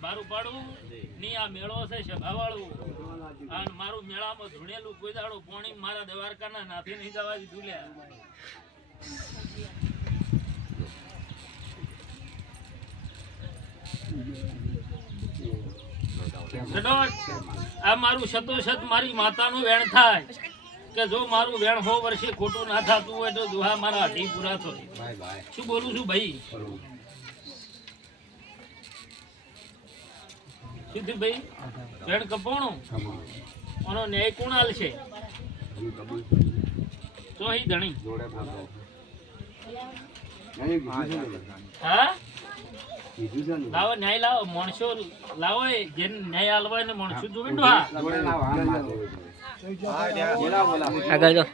ભારું પાડવું ની આ મેળો છે સભાવાળું. અને મારું મેળામાં ધૂણેલું કોઈ દાડો પોણી મારા દ્વારકાના નાથી નહીં જવા દીધું આ મારું સતોષત મારી માતાનું વેણ થાય કે જો મારું વેણ હો વર્ષે ખોટું ના થતું હોય તો દુહા મારા હાથી પૂરા થાય શું બોલું છું ભાઈ? સિદ્ધિભાઈ વેણ કપોણું. ઓનો ન્યાય કોણ આલશે? તો હી ધણી. હા? લાવો ન્યાય લાવો. માણસો લાવો જે જેને ન્યાય હાલવા ને માણસો જોવે આગળ જો.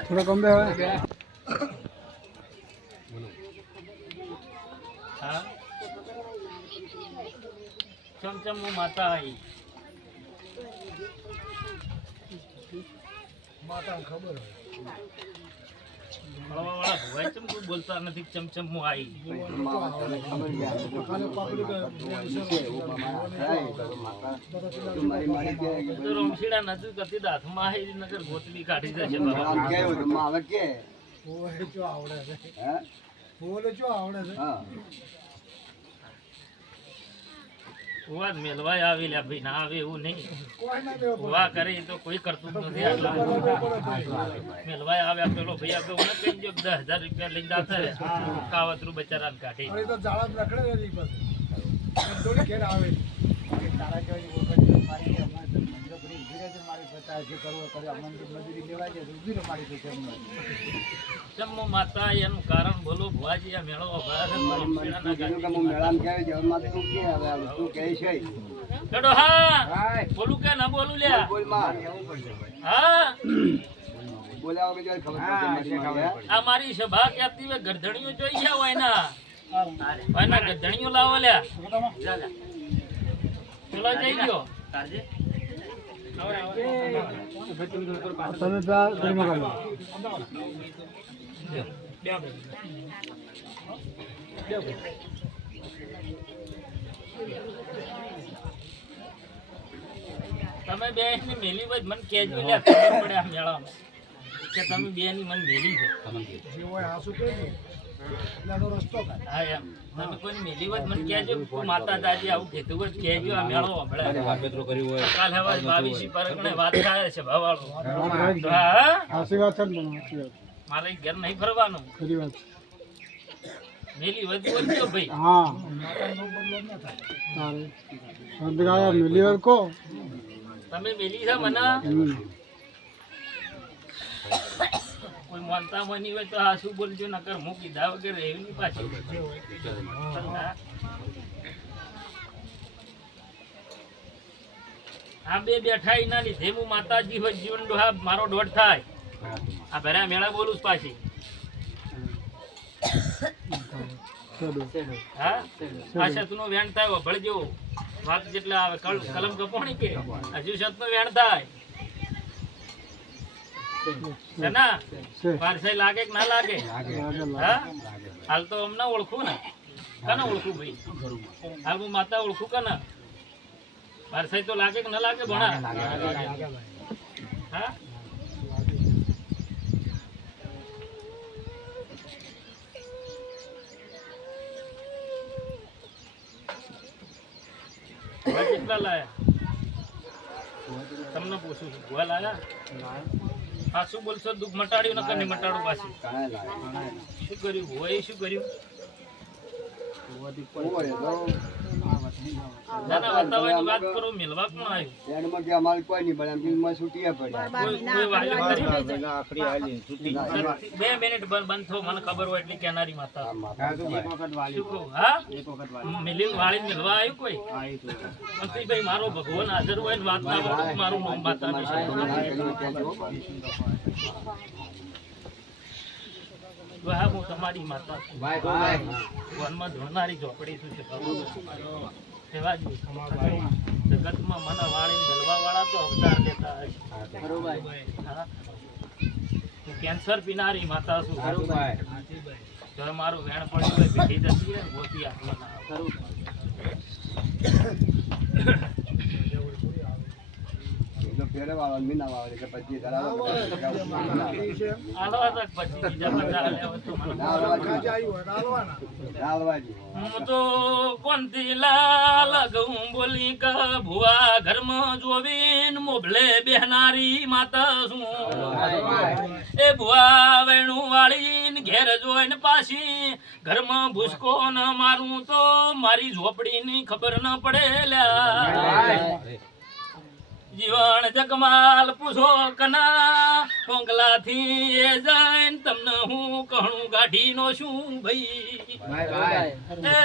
થોડો કમ બે હવે હા ચમચમ હું માતા આવી માતા ખબર બોલતા નથી ચમચમ હું આવી રમશીડા નથી કરતી બાબા ઓય જો આવડે છે? બોલે જો આવડે છે? ભુવા જ મેલવાય આવી લે ભાઈ ના આવે એવું નહીં. કોઈ ના કરે તો કોઈ કરતું નથી આટલા. મેલવાય આવ્યા પેલો ભાઈ આપણે કહી દો દસ હજાર રૂપિયા લઈને જાતા કાવતરું બચારા કાઢી. તો જાળા રખડે છે માતા એનું કારણ બોલો ભુવાજી આ મેળો ભરાશે રમશીડાના ગાડી. ચડો હા. બોલું કે ના બોલું લ્યા? હા. આ મારી સભા ક્યાંથી ગરધણીઓ જોઈ ગયા હોય ના હોય ના ગરધણીઓ લાવો લ્યા. ચલો જઈ ગયો. તમે ત્યાં તમે બે ની મેલી હોય મને ખબર પડે આ મેળામાં. કે તમે બે ની મને મેલી છે. જે હોય હાસુ કહે છે એટલે એનો રસ્તો હા એમ. તમે કોઈ મેલી હોય મને કહેજો તું માતા દાદી આવું કીધું હોય કહેજો આ મેળો હમણાં. કાલ હવે બાવીસી પરગણે વાત થાય છે ભાવાળો. હા હાસી વાત છે મારે ઘેર નહીં ફરવાનું. ખરી વાત. મેલી વધુ બોલજો ભાઈ. હા. કો. તમે મેલી છે મને. કોઈ માનતા બની હોય તો આ શું બોલજો, નકર હું કીધા વગેરે એવી નહીં પાછી. આ બે બેઠા એના લીધે હું માતાજી હોય જીવન ડોહા, મારો દોઢ થાય. આ ભરા મેળા બોલું જ પાછી. હા? આ શતનો વેણ થાય ભળજો વાત જેટલા આવે, કલ- કલમ કપોણી કે? હજુ શતનો વેણ થાય. ના પારસાઈ લાગે કે ના લાગે? તો અમને ઓળખું ને. કને ઓળખું ભાઈ? હાલ હું માતા ઓળખું કને? પારસાઈ તો લાગે કે ના લાગે ભણા? હા? કેટલા લાયા? તમને પૂછું છું. ભુવા લાયા? હા શું બોલશો? દુઃખ મટાડ્યું નકર નહીં મટાડું પાછું? શું કર્યું? હોય શું કર્યું? બે મિનિટ બંધ બંધ થો મને ખબર હોય એટલી કેનારી માતા. શું કહું? હા? મિલી વાળી મિલવા આવ્યું કોઈ? મંત્રીભાઈ મારો ભગવાન હાજર હોય વાત ના મારું નામ માતા વિશે હું તમારી માતા. છું વનમાં ધોળનારી ઝોપડી શું છે સેવા જ જગતમાં મને વાળી મેળવા વાળા તો અવતાર દેતા હશે. હા. કેન્સર પીનારી માતા છું. જો મારું વેણ પડ્યું હોય ભેટી જતી રહે ગોતી આપવા ના આવે. મીના વાળો. એટલે પછી કરાવો હાલવા તક પછી બીજા બધા તો. ચાલવાજી હું તો કોનથી લાલ બોલી ક ભુવા ઘરમાં જોવીન મોભલે બેહનારી માતા શું એ ભુવા વેણું વાળીન ઘેર જોઈને પાછી ઘરમાં ભૂસકો ન મારું તો મારી ઝોપડીની ખબર ન પડે લ્યા. જીવન જગમાલ પૂછો કના કોંગલાથી એ જૈન તમને હું કહું ગાઢી નો શું ભાઈ એ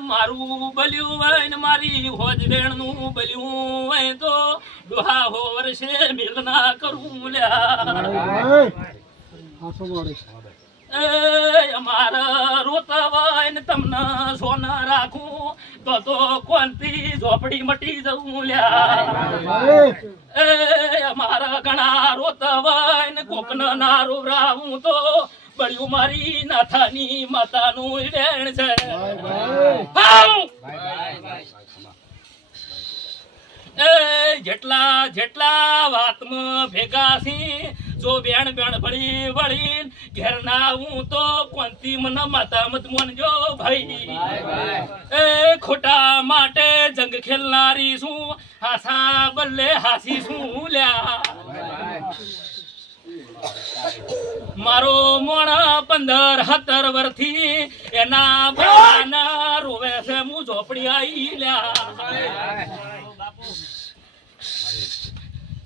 મારું બલ્યું હોય ને મારી હોજ વેણનું બલ્યું હોય તો ડોહા હો છે મિલ ના કરું લ્યા. અમારા રોતા હોય ને તમને સોના રાખું તો તો કોનથી ઝોપડી મટી જવું લ્યા. એ અમારા ઘણા રોતા હોય ને કોકનો નારો રાવું તો બળ્યું મારી નાથાની માતાનું વેણ છે! એ જેટલા જેટલા વાતમાં ભેગા સી જો બેણ બેણ ભળી વળી ઘેર ના હું તો કોનથી મન માતા મત મોનજો ભાઈ. એ ખોટા માટે જંગ ખેલનારી છું હાસા બલ્લે હાસી છું લ્યા. મારો મોણ પંદર હતર વર્ષથી એના ભાના રોવે છે હું ઝોપડી આઈ લ્યા.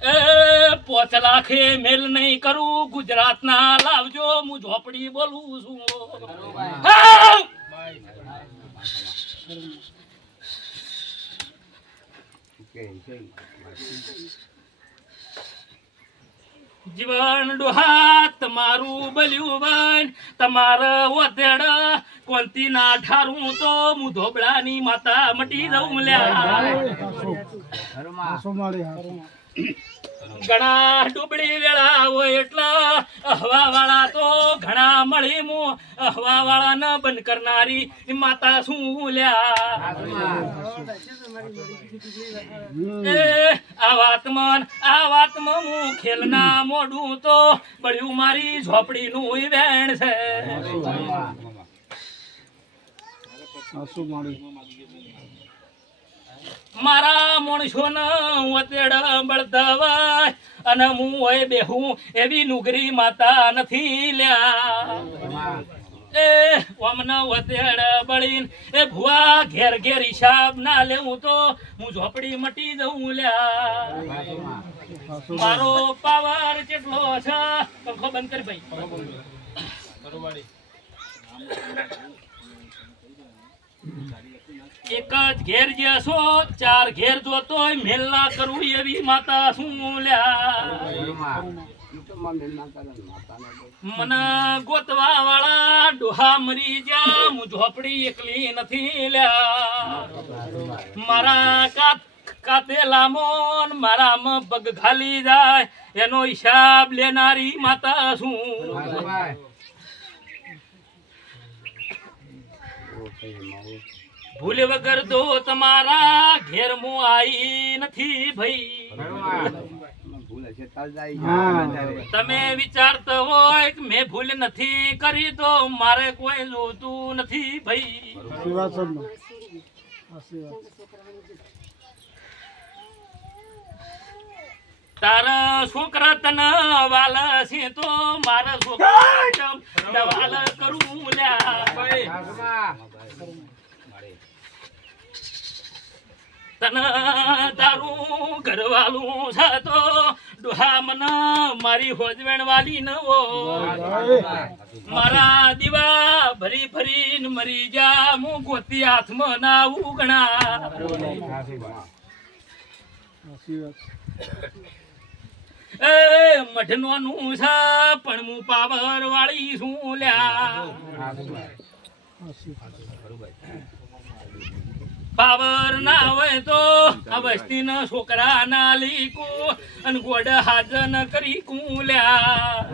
એ પોચ લાખે મેલ નહીં કરું, ગુજરાતના લાવજો, હું ઝોપડી બોલું છું જીવન ડોહા તમારું બલ્યું બન તમારો ઓતેડ કોનતી ના ઠારું તો હું ધોબળાની માતા મટી જઉં લ્યા. ઘણા ડુબળી વેળા હોય એટલા અહવાવાળા તો ઘણા મળી મુ અહવા વાળા ન બંધ કરનારી માતા શું લ્યા? એ, આ વાતમાં આ વાતમાં હું ખેલના મોઢું તો બળ્યું મારી ઝોપડીનું વેણ છે. મારે. મારા માણસો વતેડ બળતા અને હું હોય બેહું એવી નુગરી માતા નથી લ્યા. એ ઓમન વતેડ બળીન, એ ભુવા ઘેર ઘેર હિસાબ ના લેવું તો હું ઝોપડી મટી જઉં લ્યા. મારો પાવર કેટલો છે? પંખો બંધ કરી ભાઈ. એક જ ઘેર જે છો, ચાર ઘેર જોતોય મેલ ના કરું એવી માતા શું લ્યા? મને ગોતવા વાળા ડોહા મરી જા હું ઝોપડી એકલી નથી લ્યા. મારા કાત કાતેલા મોન મારામાં પગ ઘાલી જાય, એનો હિસાબ લેનારી માતા શું? ભૂલ વગર દો તમારા ઘેર મુ આઈ નથી ભાઈ તમે વિચારતા હોય કે મેં ભૂલ નથી કરી તો મારે કોઈ જોતું નથી ભાઈ. તારા છોકરા તન વાલ છે તો મારા છોકરા વાલ કરું લ્યા તને તારું ઘરવાળું છે તો ડોહા મને મારી હોજવેણ વાલી ન મારા દીવા ભરી ભરીને મરી જા, હું ગોતી હાથમાં ના એ મઢનો છે, પણ હું પાવર વાળી છું લ્યા. પાવર ના હોય તો આ વસ્તીના છોકરા ના લીકુ અને ગોડ હાજર કરી કુલ્યા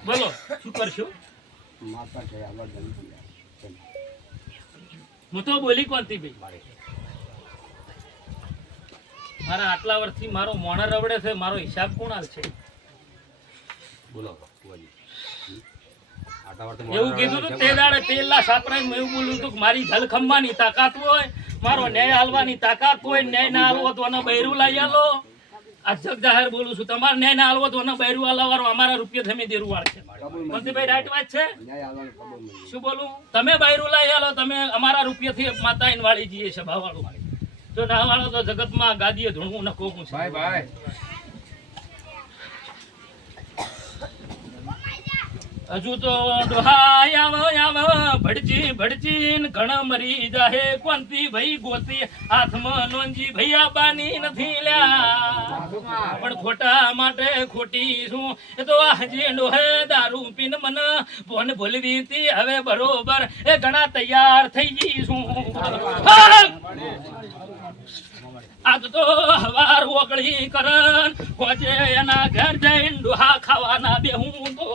બોલો શું કરશો? હું તો બોલી કોનથી ભાઈ? મારા આટલા વર્ષથી મારો મોણર રવડે છે મારો હિસાબ કોણ હાલ છે એવું કીધું તું તે દાડે પેલા સાપરાય મેં એવું બોલ્યું હતું કે મારી જલ ખંભાની તાકાત હોય મારો ન્યાય હાલવાની તાકાત હોય ન્યાય ના હાલવો તો એને બૈરું લઈ આલો. આ જગ જાહેર બોલું છું તમારે ન્યાય ના હાલવો તો એને બૈરું હાલવાનો અમારા રૂપિયા તમે દેરું વાળ છે. મંત્રીભાઈ રાઈટ વાત છે. શું બોલું? તમે બૈરું લઈ આલો તમે અમારા રૂપિયાથી માતા ઇન વાળી જઈએ છે ભાવાળું. જો ના વાળો તો જગતમાં ગાદીએ ધૂણવું ન કોકું છે. ભાઈ ભાઈ. હજુ તો ડોહાય આવ આવ ભડજી ભડજી ઘણા મરી જાહે. કોંતી ભાઈ ગોતી હાથમાં નોંજી ભાઈ આબાની નથી લ્યા. પણ ખોટા માટે ખોટી શું એ તો હજી ડોહે દારૂ પીને મને ભોન ભૂલવી હતી. હવે બરોબર એ ઘણા તૈયાર થઈ ગઈ છું આજ તો હવાર ઓગળી કરન કોજે એના ઘર જઈને ડોહા ખાવાના બે હું તો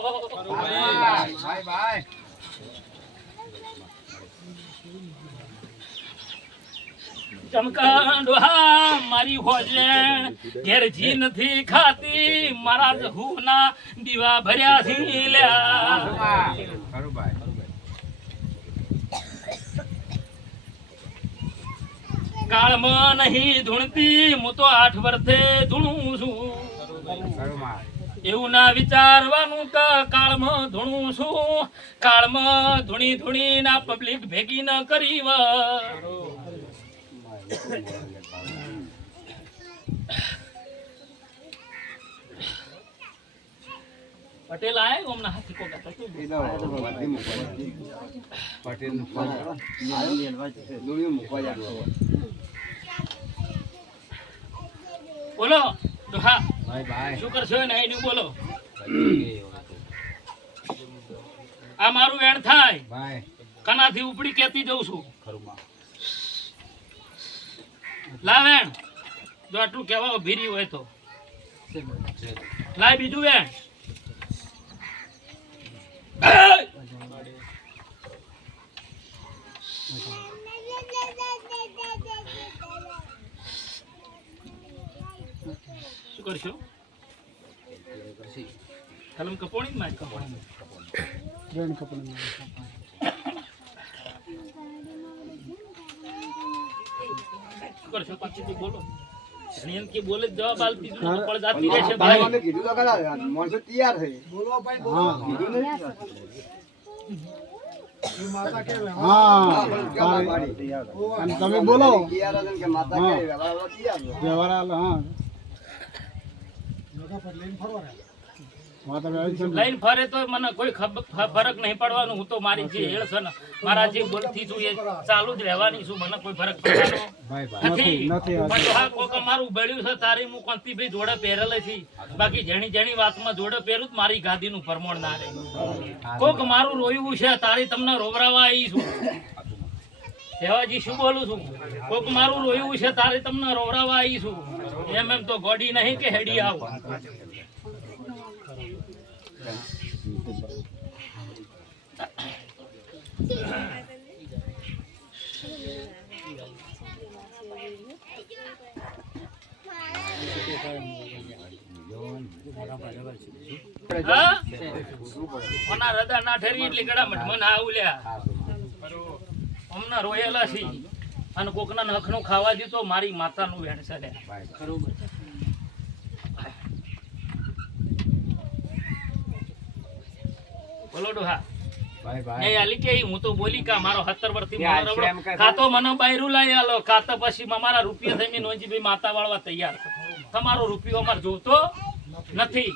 મારી હોજલેણ ઘેર જી નથી ખાતી, મારા જહુના દીવા ભર્યા છે લ્યા. કાળમાં નહીં ધૂણતી, હું તો આઠ વર્ષે ધૂણું છું. એવું ના વિચારવાનું કે કાળમાં ધૂણું છું. કાળમાં ધૂણી ધૂણી ના પબ્લિક ભેગી ન કરી. પટેલ હમણાં હાથી કોકા તો તો. પટેલ. બોલો ભાઈ ભાઈ. શું કરશો ને એનું બોલો. આ મારું એડ થાય. ભાઈ. કનાથી ઉપડી કેતી જઉં છું. લાવેણ જો આટલું કહેવા ભીરી હોય તો. લાય બીજું વેણ શું કરશો? કલમ કપોણી જ મારી કપોણી શું કરશો પછી બોલો. કે બોલે જવાબ આલતી પણ જાતી રહેશે ભાઈ. ભાઈ કીધું તો ખરા, માણસો તૈયાર થઈ બોલો ભાઈ બોલો. કીધું? અને તમે બોલો. ને વ્યવહાર હા. ફરવા ને? લાઈન ફરે તો મને કોઈ ફરક નહીં પડવાનો. હું તો મારી જે હેળ છે ને મારા જે બોલતી છું એ ચાલુ જ રહેવાની છું. મને કોઈ ફરક પડવાનો નથી. કોક મારું બળ્યું છે તારી હું કંતિભાઈ જોડે પહેરેલે છે બાકી જેણી જેણી વાતમાં જોડે પહેરું મારી ગાદીનું પરમોણ ના રહે. કોક મારું રોયું છે તારી તમને રોવરાવા આવી છું. દેવાજી શું બોલું છું? કોક મારું રોયું છે તારે તમને રોવરાવા આવી છું. એમ એમ તો ગોડી નહીં કે હેડી આવ. ઓના હૃદય ના ઠરી એટલે ગળા મન આવલ્યા હમણાં રોયેલા છે અને કોકના નખનું ખાવા દીધો મારી માતાનું વેણ છે લે. બોલો ડોહા. હું તો બોલી કા મારો 70 વર્ષથી ત્યાં મારો છે એમ રબડો. કહે કાં તો મને બાયરું લઈ આલો કાં પછી મારા રૂપિયા થઈને નોંજી માતા વાળવા તૈયાર તમારો રૂપિયો અમારે જોતો નથી.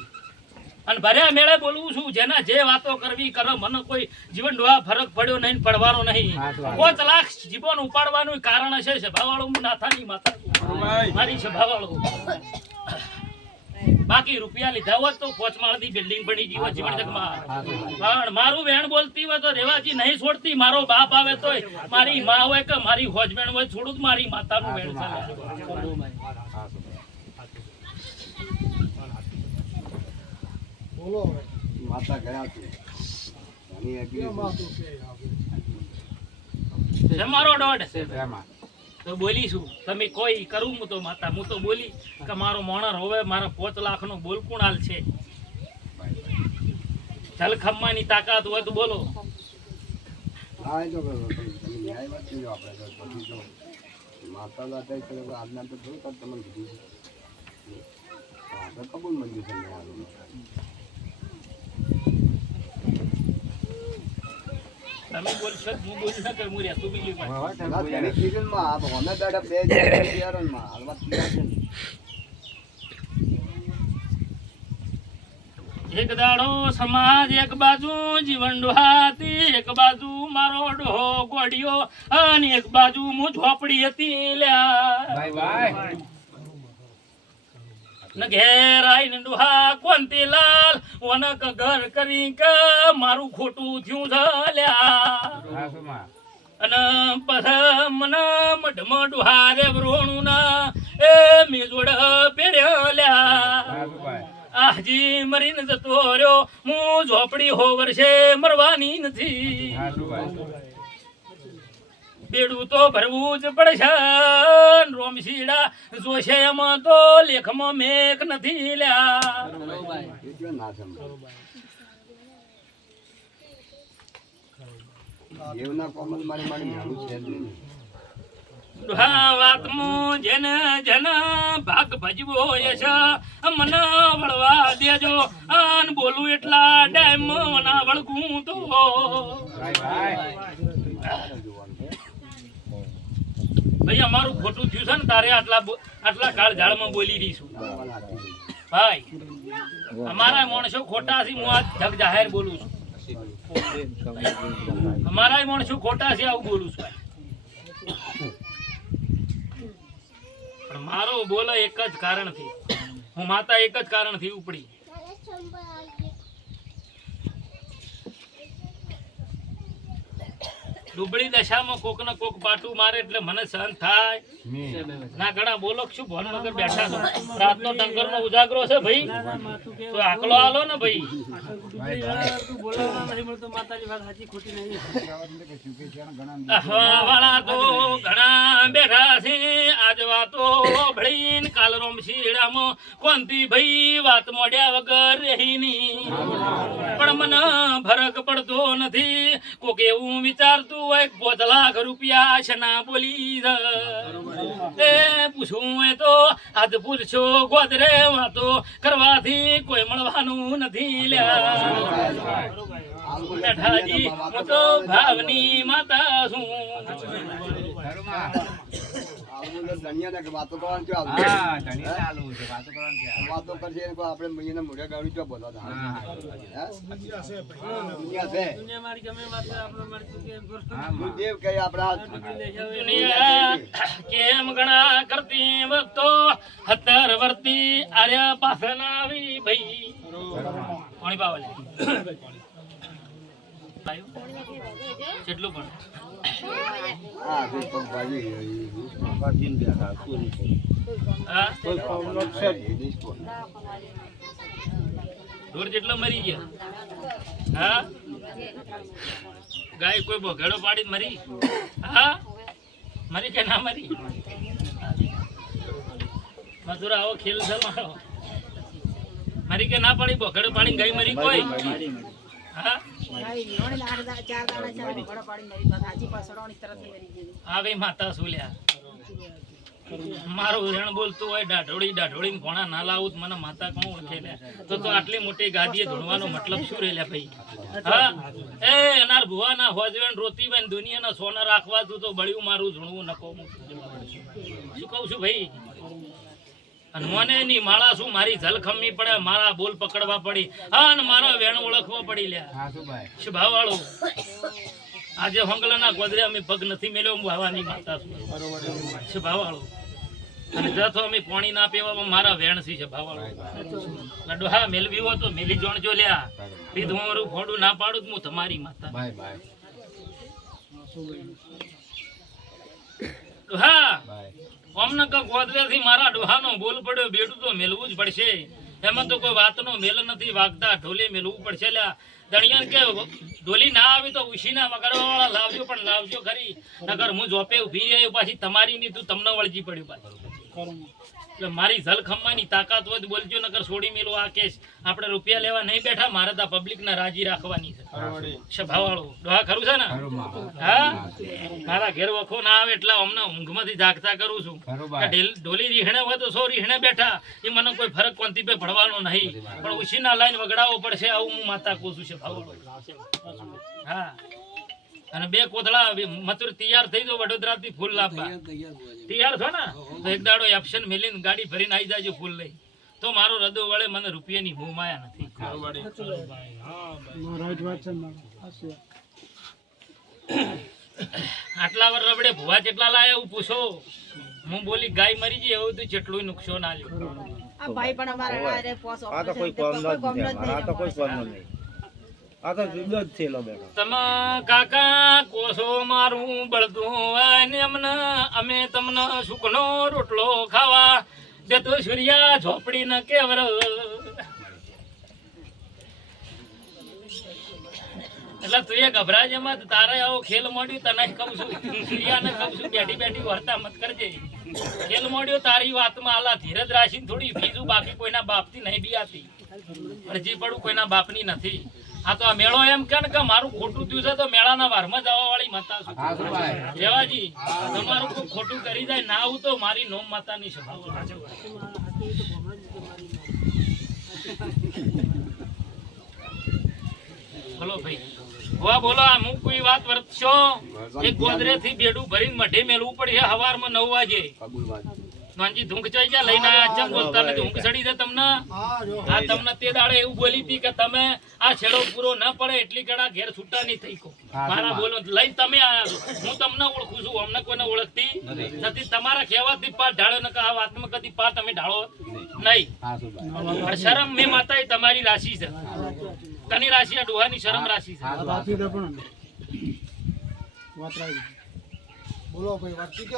અને ભર્યા મેળે બોલવું છું જેના જે વાતો કરવી કરો. મને કોઈ જીવન ડોહા ફરક પડ્યો નહીં પડવાનો નહીં. પાંચ લાખ જીવન ઉપાડવાનું કારણ છે સભાવાળું નાથાની માતા. મારી સભાવાળું. બાકી રૂપિયા લીધા હોત તો પોચમાળની બિલ્ડિંગ બની ગઈ હોત જીવન જગમાં. પણ મારું બહેન બોલતી હોય તો રેવાજી નહીં છોડતી મારો બાપ આવે તોય મારી માં હોય કે મારી હોજબેન હોય છોડું જ મારી માતાનું બોલો માતા ગયા છે. મારો તો આવે? છે મારો દોઢ. તો બોલીશું તમે કોઈ કરું હું તો માતા, હું તો બોલી કે મારો મોણર હવે, મારા પોચ લાખ નો બોલકુણાલ છે. જલખમ્માની તાકાત હોય તો બોલો. હા, એ તો ન્યાય વાત કર્યો આપણે તો પછી તો માતાના અત્યારે કરે તો આજના તો થોડું તમને કીધું છે. કબૂલ મંજૂર છે મેં આનું. તમે બોલશો હું બોલી ના કરું મુરિયા તું બીજી વાત તેની સિઝનમાં આ અમે બેઠા બે જણા. હાલમાં છે. એક દાડો સમાજ એક બાજુ જીવન ડોહાતી એક બાજુ મારો ડોહો ગોડિયો અને એક બાજુ હું ઝોપડી હતી લ્યા. ન ઘેર આઈને ડોહા કોંતી લાલ? વનક ઘર કરી કે મારું ખોટું થયું છે લ્યા અને પછી મને મઢમાં ડોહા રે વરોણું ના એ મેજોડ પહેર્યો. લ્યા આજી મરીને જતો રહ્યો. હું ઝોપડી હો વર્ષે મરવાની નથી. બેડું તો ભરવું જ પડશે રોમશીડા જોશે એમાં તો લેખમાં મેક નથી લ્યા એ કેમ ના સમજે? દેવના કોમલ મારી મારી નાનું છે જ નહીં. ડોહા વાતમાં જેને જેને ભાગ ભજવો છે મને વળવા દેજો આન બોલું એટલા ટાઈમ ના વળગું તો ભાઈ, અમારું ખોટું થયું છે ને, તારે આટલા આટલા કાળ ઝાડમાં બોલી રહીશું. ભાઈ, અમારા માણસો ખોટા છે, હું આ જગ જાહેર બોલું છું. અમારા માણસો ખોટા છે, આવું બોલું છું. પણ મારો બોલે એક જ કારણથી. હું માતા એક જ કારણથી ઉપડી. ડૂબળી દશામાં કોક ને કોક પાટું મારે એટલે મને સહન થાય. ના ઘણા બોલો શું ભણ વગર બેઠા છો? રાતનો ટંકર નો ઉજાગરો છે ભાઈ. તો આકલો આલો ને ભાઈ. વાળા તો ઘણા બેઠા છે, આજ વાતો ભળીન કાલ રોમ શીડામાં કોંતી ભાઈ વાત મોડ્યા વગર રહી ની પણ મને ફરક પડતો નથી, કોક એવું વિચારતું હોય પોત લાખ રૂપિયા છના બોલી જ. તે પૂછવું એ તો, આજ પૂછો ગોદરે વાતો, કરવાથી કોઈ મળવાનું નથી લ્યા. બેઠાજી, હું તો ભાવની માતા છું. વાતો કરશે મહિને મોઢે. ગુરુદેવ કેમ ગણા કરતી વખતો હતર વર્તી આર્યા પાસના આવી ભાઈ. પાણી પાવલે કેટલું પણ. ઢોર જેટલો મરી ગયા. હા? ગાય કોઈ બગડો પાડી મરી? હા? મરી કે ના મરી? મથુરા આવો ખેલ છે મારો. કે ના પાડી? બગડો પાડી ગાય મરી કોઈ? હા માતા શું મારું રણ બોલતું હોય ડાઢોળી દાઢોળી ને ઘોણા ના લાવું મને માતા કોણ ઓળખે લે? તો તો આટલી મોટી ગાદીએ ધૂણવાનો મતલબ શું રે ભાઈ? હા? એ અનાર ભુવા ના હોજવેન રોતી બેન દુનિયાના સોના રાખવા તું તો બળ્યું મારું ઝૂણવું નકો શું કહું છું, ભાઈ? અને મને ની માળા શું? મારી જલખમી પડે મારા બોલ પકડવા પડી. હા અને મારા વેણ ઓળખવા પડી લ્યા. શુભા વાળો આજે હોંગલાના ગોદરે અમે પગ નથી મેલ્યો હું ભાવાની માતા છું. શુભા વાળો અને જથો અમે પાણી ના પીવામાં મારા વેણસી છે ભાવાળો? લડુ હા મેલવી હો તો મેલી જોણ જો લ્યા પીધું મારું ફોડું ના પાડું હું તમારી માતા. બાય બાય હા. બાય અમને ગોદરેથી મારા ડોહાનો બોલ પડ્યો, બેડું તો મેલવું જ પડશે. એમાં તો કોઈ વાતનો મેલ નથી વાગતા, ઢોલે મેલવું પડશે લ્યા. દણિયાને કે ઢોલી ના આવી તો ઉશીના વગાડવાવાળા લાવજો, પણ લાવજો ખરી. નગર હું જોપે ઊભી રહ્યો પાછી તમારી ની તું તમને વળજી પડ્યું પાછું. એટલે મારી જલખમ્માની તાકાત હોય તો બોલજો નગર છોડી મેલો આ કેસ. આપણે રૂપિયા લેવા નહીં બેઠા મારે તો પબ્લિક ને રાજી રાખવાની છે. સભાવાળો ડોહા ખરું છે ને? હા? મારા ઘેર વખો ના આવે એટલે અમને ઊંઘમાંથી જાગતા કરું છું. ડોલી ઢીલ- રીહણે હોય તો સો રીહણે બેઠા. એ મને કોઈ ફરક કોનથી પે ભણવાનો નહીં. પણ ઉછીના લાઈન વગડાવવો પડશે આવું હું માતા કોશું છે ભાવાળો. હા. અને બે કોથળા મથુર તૈયાર થઈ જો વડોદરાથી ફૂલ લાવવા. તૈયાર છો ને? તો એક દાડો એપ્શન મેલીને ગાડી ભરીને આવી જાય ફૂલ લઈ. તો મારો હૃદય વળે મને રૂપિયાની હું માયા નથી. આટલા વર રબડે ભુવા જેટલા લાયા એવું પૂછો. હું બોલી ગાય મરી ગઈ એવું તો જેટલું નુકસાન આલ્યું. આ ભાઈ પણ અમારા આ તો કોઈ કોમ નહીં. આ તો કોઈ કોમ નહીં. આ તો જ થયેલો બેઠો. તમે કાકા કોસો મારું બળતું અને અમને, અમે તમને સુકનો રોટલો ખાવા. દેતો સૂર્યા ઝોપડી ન કેવર. એટલે તું એ ગભરાજ એમાં તારે આવો ખેલ મોડ્યું, તને કહું છું. સૂર્યાને કહું છું, બેઠી બેઠી વર્તા મત કરજે. ખેલ મોડ્યો, તારી વાતમાં આલા ધીરજ રાખીને થોડી ફીજું બાકી કોઈના બાપથી નહીં બિયાતી અરજી પડું, કોઈના બાપની નથી. આ તો આ મેળો એમ કે કે મારું ખોટું થયું છે તો મેળાના વારમાં જવા વાળી માતા છું. રેવાજી તમારું કોઈ ખોટું કરી જાય ના આવું તો મારી નોમ માતાની સભા બોલો ભાઈ. હોવા બોલો આ હું કોઈ વાત વર્તશો એક ગોદરે થી બેડું ભરીને મઢે મેલવું પડશે હવારમાં નવ વાગે. નોનજી ધૂંક ચોઈ ગયા લઈને ચમ બોલતા નથી ઊંઘ ચડી છે તમને? આ તમને તે દાડે એવું બોલી હતી કે તમે આ છેડો પૂરો ન પડે એટલી કડા ઘેર છૂટા નહીં થઈ કો મારા બોલો લઈને તમે આયા છો. હું તમને ઓળખું છું અમને કોઈને ઓળખતી નથી. તમારા કહેવાથી પાઠ ઢાળો ન કે આ વાતમાં કદી પાઠ તમે ઢાળો નહીં. શરમ મેં માતા એ તમારી રાશિ છે. તની રાશિ? આ ડોહાની શરમ રાશિ છે. આ વાતી દે પણ વાત રાઈ બોલો ભાઈ વાત કે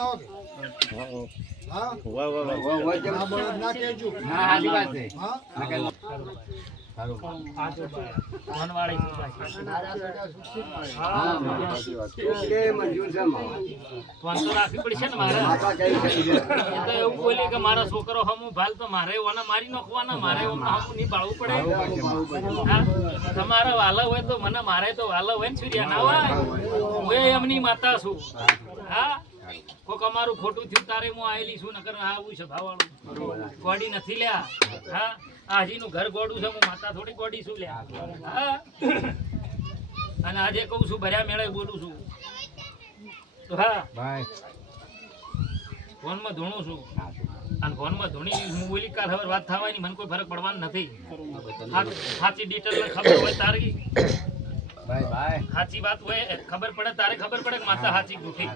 મારે છોકરો હમું ભાલ તો મારે ઓને મારી નાખવાના મારે હમું નહીં પાડવું પડે? તમારા વાલા હોય તો મને મારે તો વાલા હોય ને સૂર્યા ના હોય હું એમની માતા છું હા કોક અમારું ખોટું થયું તારે હું આવેલી છું નકર આવું છે ભાવાળું. ગોડી નથી લ્યા. હા? આજીનું ઘર ગોડું છે હું માતા થોડી ગોડી છું લ્યા. હા? અને આજે કહું છું ભર્યા મેળે બોલું છું. તો હા. ફોનમાં ધૂણું છું. અને ફોનમાં ધૂણી હું બોલી કાલ હવે વાત થવાની મને કોઈ ફરક પડવાનો નથી. સાચી ડિટેલ ખબર હોય તારી. બાય ભાઈ સાચી વાત હોય ખબર પડે તારે ખબર પડે કે માતા સાચી જૂઠી